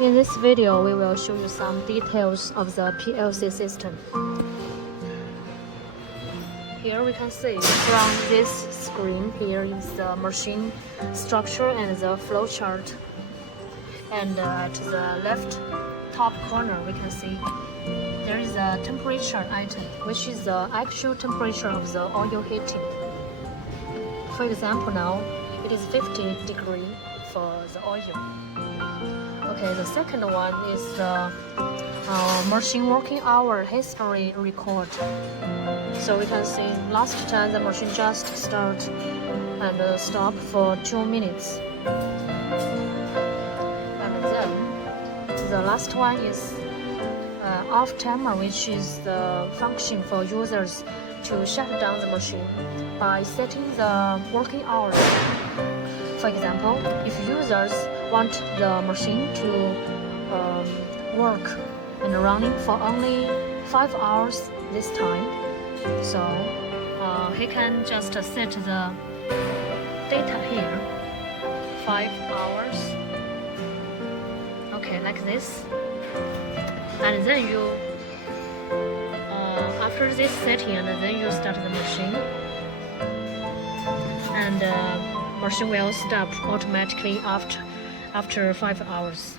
In this video, we will show you some details of the PLC system. Here we can see from this screen, here is the machine structure and the flow chart. And at the left top corner, we can see there is a temperature item, which is the actual temperature of the oil heating. For example, now it is 50 degrees for the oil. Okay, the second one is the machine working hour history record. So we can see last time the machine just start and stop for 2 minutes. And then the last one is off timer, which is the function for users to shut down the machine by setting the working hours. For example, if users want the machine to work and running for only 5 hours this time, so he can just set the data here, 5 hours, okay, like this. And then you after this setting, and then you start the machine, and machine will stop automatically after 5 hours.